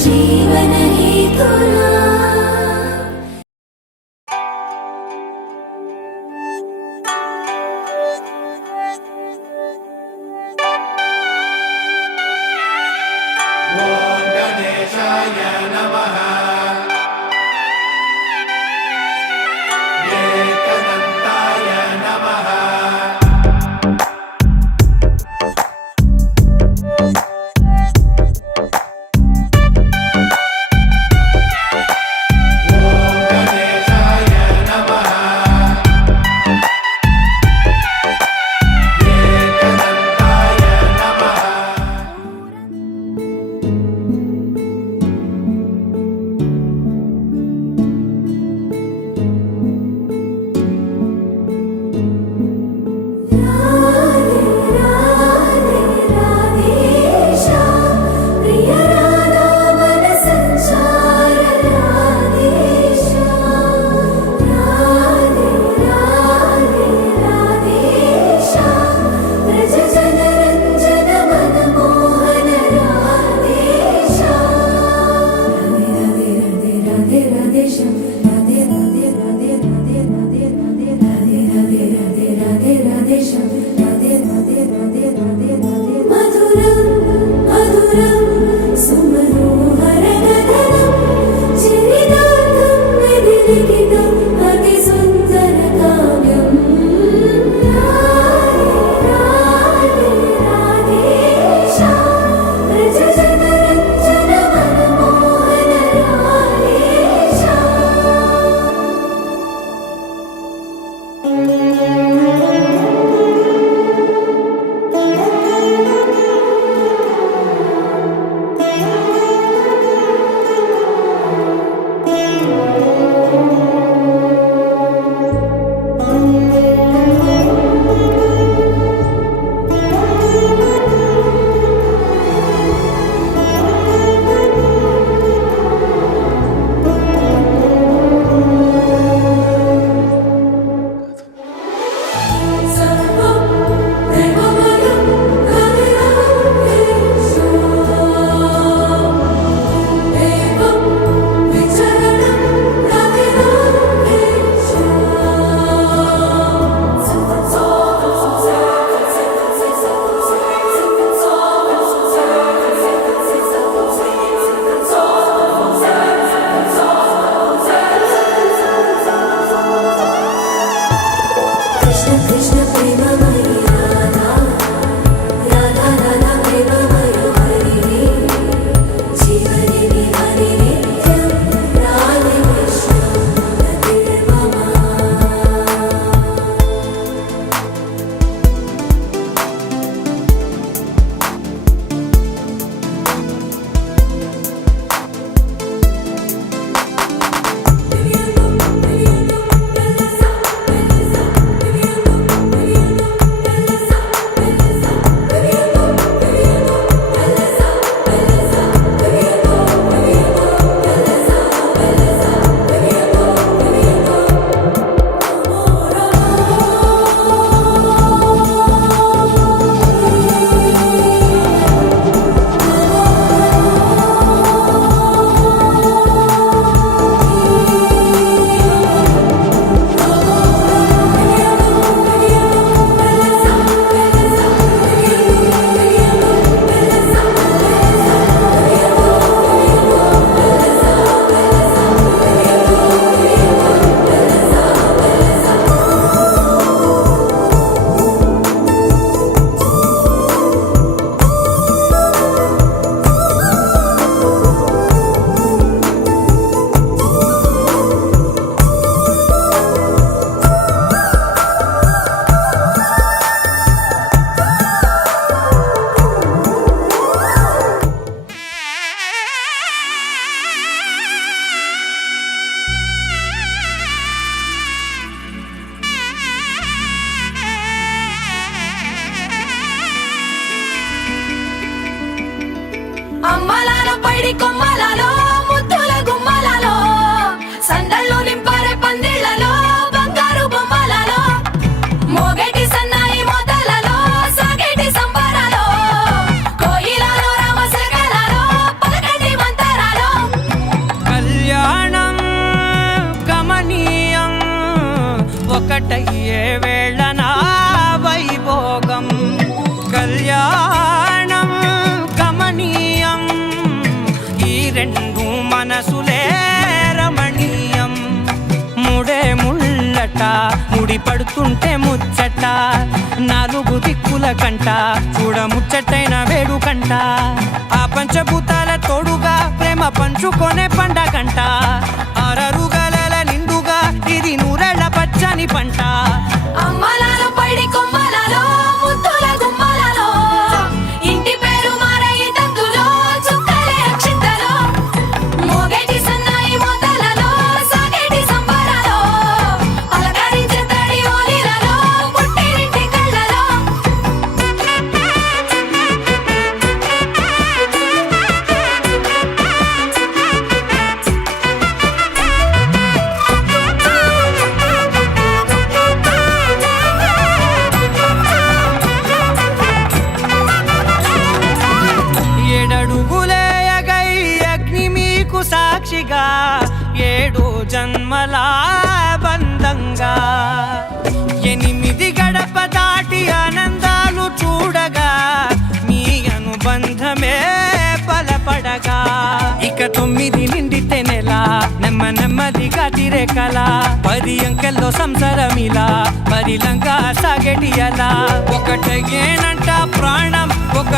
జీవన హేతునా అమ్మలాలో పైడి కొమ్మలాలో ముద్దుల గుమ్మలాలో సందళ్ళు నింపారే పందిళ్లలో బంగారు బొమ్మలాలో మోగేటి సన్నాయి మోతలలో సాగేటి సంబరాలో కోయిలలో రామశకలలో పలకటి మంతరాలో పడుతుంటే ముచ్చట నాలుగు దిక్కుల కంట చూడ ముచ్చటైన వేడుకంట ఆ పంచభూతాల తోడుగా ప్రేమ పంచుకొనే పండగంట ఆరరుగల నిండుగా ఇది నూరెళ్ళ పచ్చని పంట అమ్మలాలో పడి కొమ్మలలో ముద్దుల గుమ్మలలో ఇంటి పేరు మారయి తందులో చుక్కలే అక్షింతలో మోగేటి సన్నాయి మోతలలో సాగేటి సంబరాలో పలకరించే తడి ఓలిలలో పుట్టినింటి కళ్ళలో ఏడడుగులేయగై అగ్ని మీకు సాక్షిగా 7 జన్మల బంధంగా 8 గడప దాటి ఆనందాలు చూడగా మీ అనుబంధమే బలపడగా ఇక 9 నిండితే నెల నెమ్మదిగా తిరే కల 10 అంకెల్లో సంసారమిలా పరిలంగా సాగేటి అలా ఒకటేనంట ప్రాణం ఒక